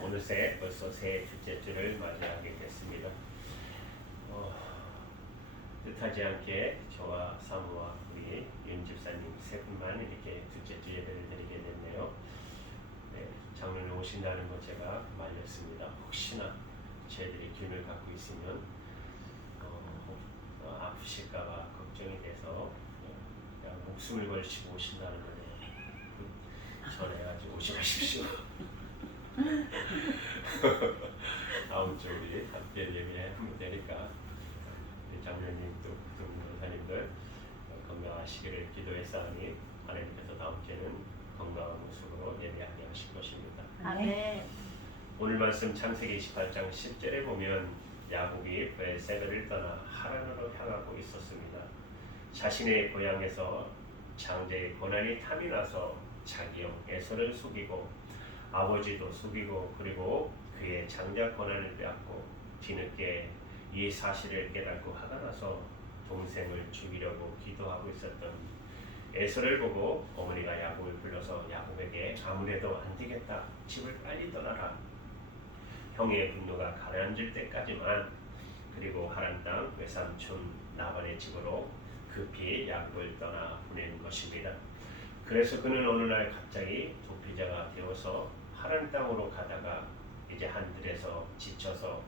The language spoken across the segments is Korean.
어느새 벌써 새 둘째 주를 맞이하게 됐습니다. 뜻하지 않게 저와 사무와 우리 윤 집사님 세 분만 이렇게 둘째 주 예배를 드리게 됐네요. 네, 장로님 오신다는 거 제가 말렸습니다. 혹시나 저희들이 균을 갖고 있으면 아프실까봐 걱정이 돼서 그냥 목숨을 걸치고 오신다는 거네요. 전해가지고 오시십시오. 다음 주 우리 함께 예배하면 되니까 장로님 또 목사님들 건강하시기를 기도했사오니 하나님께서 다음 주에는 건강한 모습으로 예배하게 하실 것입니다. 아멘. 오늘 말씀 창세기 28장 10절에 보면 야곱이 베세바를 떠나 하란으로 향하고 있었습니다. 자신의 고향에서 장자의 고난이 탐이 나서 자기 형 에서를 속이고 아버지도 속이고 그리고 그의 장자 고난을 빼앗고 뒤늦게 이 사실을 깨닫고 화가 나서 동생을 죽이려고 기도하고 있었던 에서를 보고 어머니가 야곱을 불러서 야곱에게 아무래도 안 되겠다, 집을 빨리 떠나라. 형의 분노가 가라앉을 때까지만. 그리고 하란 땅 외삼촌 라반의 집으로 급히 야곱을 떠나 보낸 것입니다. 그래서 그는 어느 날 갑자기 도피자가 되어서 하란 땅으로 가다가 이제 한들에서 지쳐서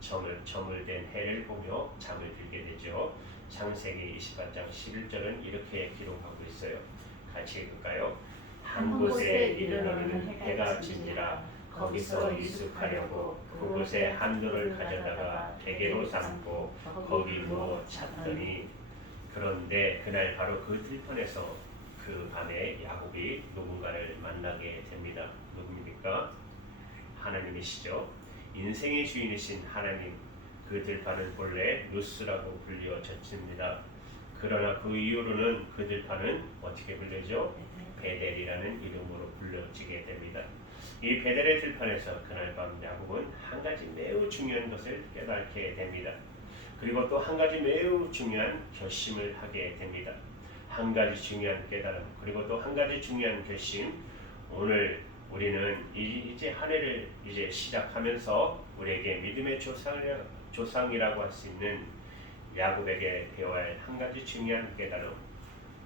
저물된 해를 보며 잠을 들게 되죠. 창세기 28장 11절은 이렇게 기록하고 있어요. 같이 읽을까요? 한 곳에 이르러는 해가 진지라 거기서 유숙하려고 그곳에 한돌을 가져다가 베개로 삼고 거기 누워 잤더니 그런데 그날 바로 그 들판에서 그 밤에 야곱이 누군가를 만나게 됩니다. 누굽니까? 하나님이시죠. 인생의 주인이신 하나님. 그 들판은 본래 루스라고 불려졌습니다. 그러나 그 이후로는 그 들판은 어떻게 불리죠? 베델이라는 이름으로 불려지게 됩니다. 이 베델의 들판에서 그날 밤 야곱은 한 가지 매우 중요한 것을 깨닫게 됩니다. 그리고 또 한 가지 매우 중요한 결심을 하게 됩니다. 한 가지 중요한 깨달음, 그리고 또 한 가지 중요한 결심. 오늘 우리는 이제 한 해를 이제 시작하면서 우리에게 믿음의 조상이라고 할 수 있는 야곱에게 배워야 할 한 가지 중요한 깨달음,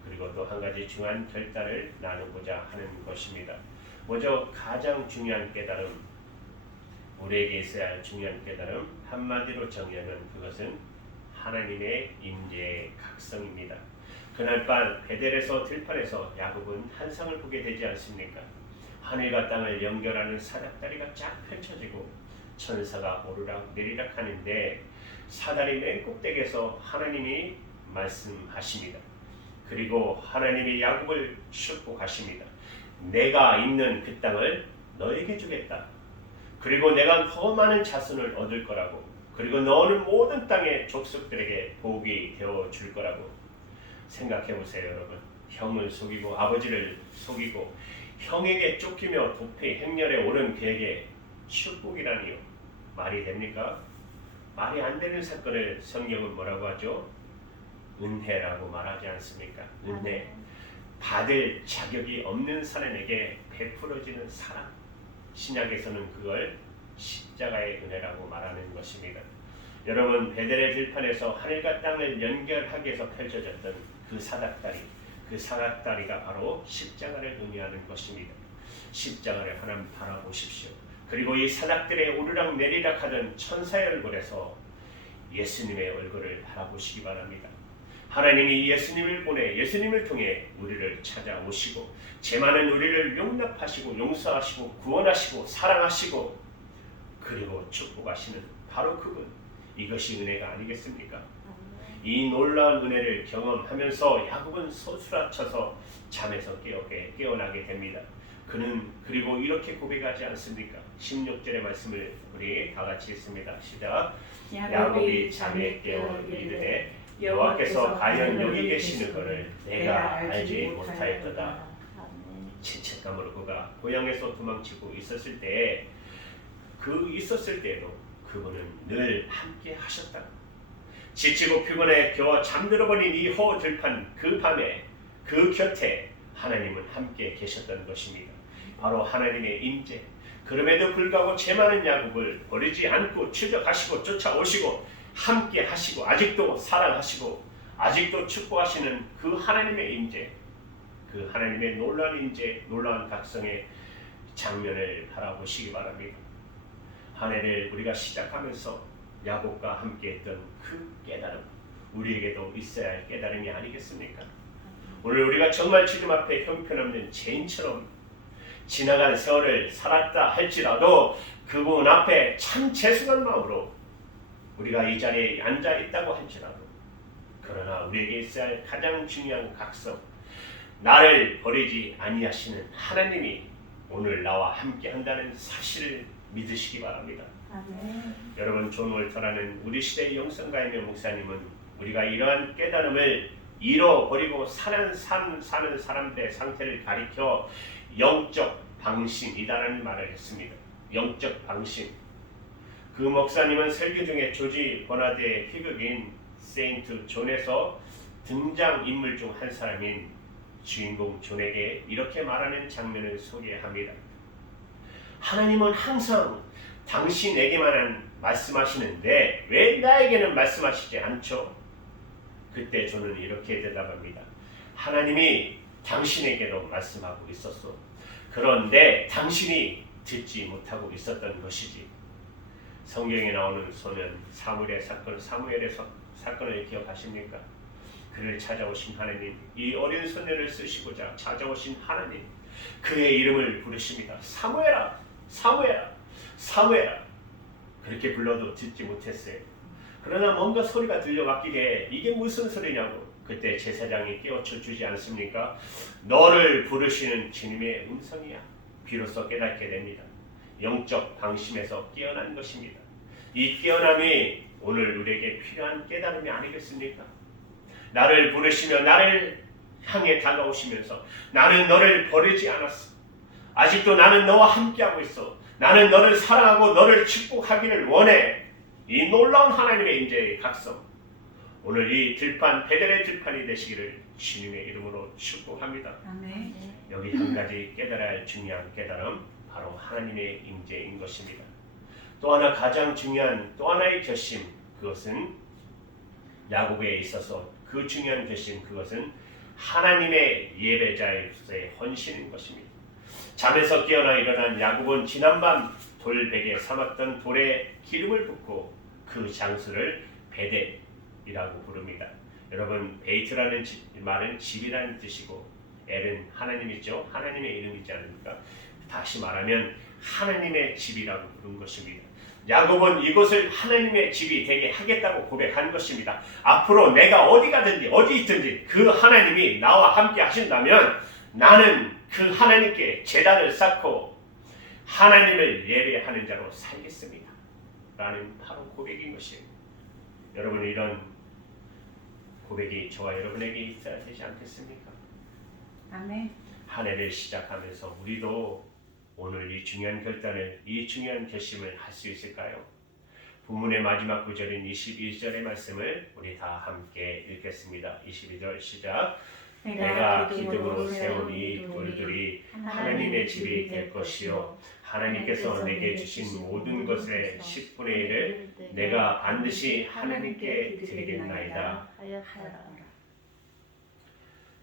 그리고 또 한 가지 중요한 결단을 나누고자 하는 것입니다. 먼저 가장 중요한 깨달음, 우리에게 있어야 할 중요한 깨달음, 한마디로 정의하면 그것은 하나님의 임재의 각성입니다. 그날 밤 베델에서 들판에서 야곱은 한상을 보게 되지 않습니까? 하늘과 땅을 연결하는 사닥다리가 쫙 펼쳐지고 천사가 오르락 내리락 하는데 사다리 맨 꼭대기에서 하나님이 말씀하십니다. 그리고 하나님이 야곱을 축복하십니다. 내가 있는 그 땅을 너에게 주겠다. 그리고 내가 더 많은 자손을 얻을 거라고. 그리고 너는 모든 땅의 족속들에게 복이 되어 줄 거라고. 생각해 보세요, 여러분. 형을 속이고 아버지를 속이고 형에게 쫓기며 도피 행렬에 오른 그에게 축복이라니요. 말이 됩니까? 말이 안 되는 사건을 성경은 뭐라고 하죠? 은혜라고 말하지 않습니까? 은혜. 받을 자격이 없는 사람에게 베풀어지는 사랑. 신약에서는 그걸 십자가의 은혜라고 말하는 것입니다. 여러분, 베델의 들판에서 하늘과 땅을 연결하기 위해서 펼쳐졌던 그 사닥다리가 바로 십자가를 의미하는 것입니다. 십자가를 하나님 바라보십시오. 그리고 이 사닥들의 오르락 내리락 하던 천사의 얼굴에서 예수님의 얼굴을 바라보시기 바랍니다. 하나님이 예수님을 보내 예수님을 통해 우리를 찾아오시고 죄 많은 우리를 용납하시고 용서하시고 구원하시고 사랑하시고 그리고 축복하시는 바로 그분. 이것이 은혜가 아니겠습니까? 이 놀라운 은혜를 경험하면서 야곱은 소스라쳐서 잠에서 깨어나게 됩니다. 그는 그리고 이렇게 고백하지 않습니까? 16절의 말씀을 우리 다 같이 읽습니다. 시작. 야곱이 잠에 깨어 이르되 여호와께서 과연 여기 계시는 것을 내가 알지 못하였도다. 죄책감으로 그가 고향에서 도망치고 있었을 때에도 그분은 늘 함께 하셨다. 지치고 피곤해 겨워 잠들어버린 이 호들판 그 밤에 그 곁에 하나님은 함께 계셨던 것입니다. 바로 하나님의 임재, 그럼에도 불구하고 죄 많은 야곱을 버리지 않고 추적하시고 쫓아오시고 함께 하시고 아직도 사랑하시고 아직도 축복하시는 그 하나님의 임재, 그 하나님의 놀라운 임재, 놀라운 각성의 장면을 바라보시기 바랍니다. 한 해를 우리가 시작하면서 야곱과 함께 했던 그 깨달음, 우리에게도 있어야 할 깨달음이 아니겠습니까? 오늘 우리가 정말 주님 앞에 형편없는 죄인처럼 지나간 세월을 살았다 할지라도 그분 앞에 참 죄송한 마음으로 우리가 이 자리에 앉아 있다고 할지라도, 그러나 우리에게 있어야 할 가장 중요한 각성, 나를 버리지 아니하시는 하나님이 오늘 나와 함께 한다는 사실을 믿으시기 바랍니다. 아멘. 여러분, 존 월터라는 우리 시대의 영성가이며 목사님은 우리가 이러한 깨달음을 잃어버리고 사는 사람들의 상태를 가리켜 영적 방심이다라는 말을 했습니다. 영적 방심. 그 목사님은 설교 중에 조지 버나드의 희극인 세인트 존에서 등장인물 중 한 사람인 주인공 존에게 이렇게 말하는 장면을 소개합니다. 하나님은 항상 당신에게만 말씀하시는데 왜 나에게는 말씀하시지 않죠? 그때 존은 이렇게 대답합니다. 하나님이 당신에게도 말씀하고 있었어. 그런데 당신이 듣지 못하고 있었던 것이지. 성경에 나오는 소년 사무엘의 사건을 기억하십니까? 그를 찾아오신 하나님, 이 어린 소년을 쓰시고자 찾아오신 하나님, 그의 이름을 부르십니다. 사무엘아, 사무엘아, 사무엘아. 그렇게 불러도 듣지 못했어요. 그러나 뭔가 소리가 들려왔기에 이게 무슨 소리냐고 그때 제사장이 깨우쳐 주지 않습니까? 너를 부르시는 주님의 음성이야. 비로소 깨닫게 됩니다. 영적 방심에서 깨어난 것입니다. 이 깨어남이 오늘 우리에게 필요한 깨달음이 아니겠습니까? 나를 부르시며 나를 향해 다가오시면서 나는 너를 버리지 않았어. 아직도 나는 너와 함께하고 있어. 나는 너를 사랑하고 너를 축복하기를 원해. 이 놀라운 하나님의 임재의 각성, 오늘 이 들판, 베델의 들판이 되시기를 주님의 이름으로 축복합니다. 아멘. 여기 한 가지 깨달아야 할 중요한 깨달음, 바로 하나님의 임재인 것입니다. 또 하나 가장 중요한 또 하나의 결심, 그것은 야곱에 있어서 그 중요한 결심, 그것은 하나님의 예배자로서의 헌신인 것입니다. 잠에서 깨어나 일어난 야곱은 지난밤 돌베개 삼았던 돌에 기름을 붓고 그 장소를 베델이라고 부릅니다. 여러분, 베이트라는 말은 집이라는 뜻이고 엘은 하나님이죠. 하나님의 이름이지 않습니까? 다시 말하면 하나님의 집이라고 부른 것입니다. 야곱은 이곳을 하나님의 집이 되게 하겠다고 고백한 것입니다. 앞으로 내가 어디 가든지 어디 있든지 그 하나님이 나와 함께 하신다면 나는 그 하나님께 제단을 쌓고 하나님을 예배하는 자로 살겠습니다. 라는 바로 고백인 것이에요. 여러분, 이런 고백이 저와 여러분에게 있어야 되지 않겠습니까? 아멘. 한 해를 시작하면서 우리도 오늘 이 중요한 결단을, 이 중요한 결심을 할 수 있을까요? 본문의 마지막 구절인 21절의 말씀을 우리 다 함께 읽겠습니다. 22절 시작. 내가 기둥으로 세운 이 돌들이 하나님의 집이 될 것이요 하나님께서 내게 주신 모든 것의 10분의 1을 내가 반드시 하나님께 드리겠나이다.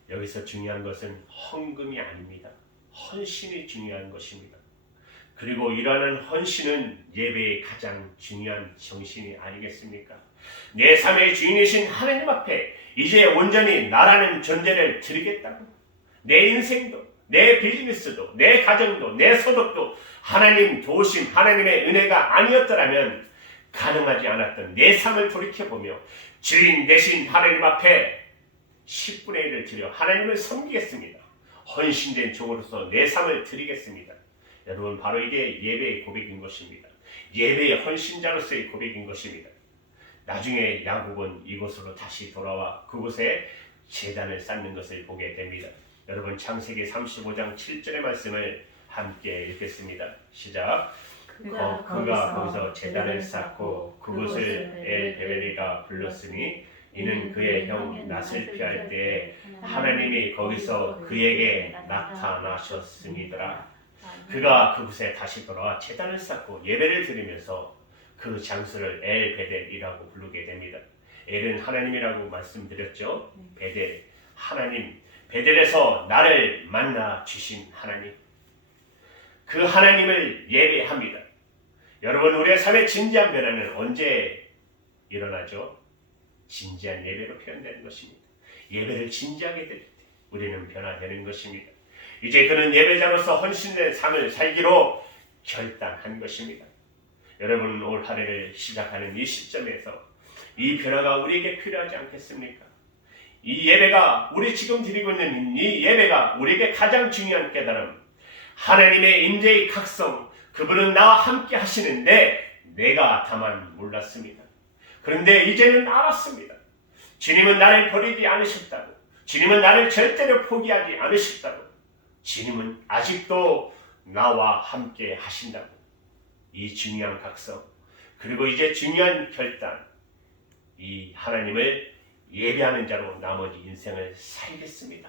여기서 중요한 것은 헌금이 아닙니다. 헌신이 중요한 것입니다. 그리고 이러한 헌신은 예배의 가장 중요한 정신이 아니겠습니까? 내 삶의 주인이신 하나님 앞에 이제 온전히 나라는 존재를 드리겠다고, 내 인생도, 내 비즈니스도, 내 가정도, 내 소득도 하나님 도우심, 하나님의 은혜가 아니었더라면 가능하지 않았던 내 삶을 돌이켜보며 주인 되신 하나님 앞에 10분의 1을 드려 하나님을 섬기겠습니다. 헌신된 종으로서 내 삶을 드리겠습니다. 여러분, 바로 이게 예배의 고백인 것입니다. 예배의 헌신자로서의 고백인 것입니다. 나중에 야곱은 이곳으로 다시 돌아와 그곳에 제단을 쌓는 것을 보게 됩니다. 여러분, 창세기 35장 7절의 말씀을 함께 읽겠습니다. 시작. 그가 거기서 제단을 쌓고 그곳을 엘베벨이라 불렀으니 이는 그의 형 낫을 피할 때에 하나님이 거기서 그에게 나타나셨음이더라. 그가 그곳에 다시 돌아와 제단을 쌓고 예배를 드리면서 그 장소를 엘베델이라고 부르게 됩니다. 엘은 하나님이라고 말씀드렸죠. 베델, 하나님. 베델에서 나를 만나 주신 하나님. 그 하나님을 예배합니다. 여러분, 우리의 삶의 진지한 변화는 언제 일어나죠? 진지한 예배로 표현되는 것입니다. 예배를 진지하게 드릴 때 우리는 변화되는 것입니다. 이제 그는 예배자로서 헌신된 삶을 살기로 결단한 것입니다. 여러분, 올 한 해를 시작하는 이 시점에서 이 변화가 우리에게 필요하지 않겠습니까? 이 예배가, 우리 지금 드리고 있는 이 예배가 우리에게 가장 중요한 깨달음, 하나님의 임재의 각성, 그분은 나와 함께 하시는데 내가 다만 몰랐습니다. 그런데 이제는 알았습니다. 주님은 나를 버리지 않으셨다고, 주님은 나를 절대로 포기하지 않으셨다고, 주님은 아직도 나와 함께 하신다고. 이 중요한 각성, 그리고 이제 중요한 결단, 이 하나님을 예배하는 자로 나머지 인생을 살겠습니다.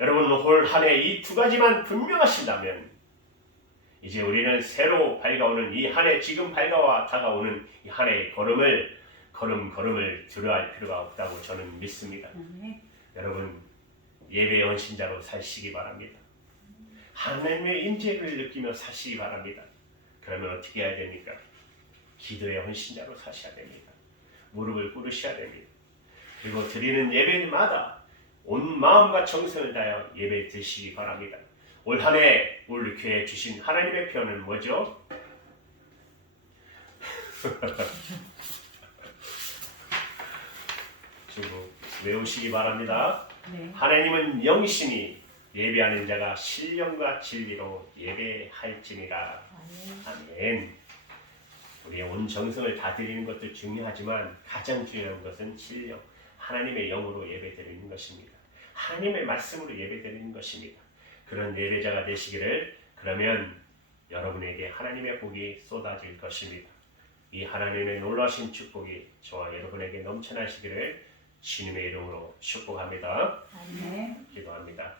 여러분, 올 한 해 이 두 가지만 분명하신다면 이제 우리는 새로 밝아오는 이 한 해, 지금 다가오는 이 한 해의 걸음을 두려워할 필요가 없다고 저는 믿습니다. 여러분, 예배의 헌신자로 사시기 바랍니다. 하나님의 임재를 느끼며 사시기 바랍니다. 그러면 어떻게 해야 됩니까? 기도의 헌신자로 사셔야 됩니다. 무릎을 꿇으셔야 됩니다. 그리고 드리는 예배마다 온 마음과 정성을 다하여 예배 드시기 바랍니다. 올 한 해 우리 교회에 주신 하나님의 표현은 뭐죠? 주고 외우시기 바랍니다. 네. 하나님은 영신이 예배하는 자가 신령과 진리로 예배할지니라. 아멘. 우리의 온 정성을 다 드리는 것도 중요하지만 가장 중요한 것은 신령, 하나님의 영으로 예배드리는 것입니다. 하나님의 말씀으로 예배드리는 것입니다. 그런 예배자가 되시기를, 그러면 여러분에게 하나님의 복이 쏟아질 것입니다. 이 하나님의 놀라신 축복이 저와 여러분에게 넘쳐나시기를 주님의 이름으로 축복합니다. 아멘. 기도합니다.